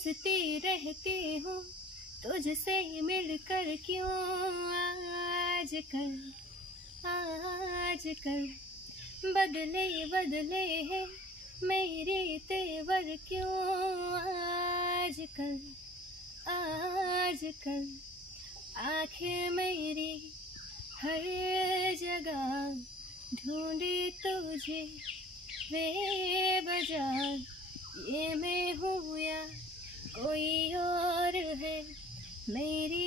हंसती रहती हूँ तुझसे मिलकर, क्यों आजकल बदले बदले हैं मेरे तेवर, क्यों आजकल आँखें मेरी हर जगह ढूंढे तुझे बेवजह, ये मैं हूँ या कोई और है, मेरी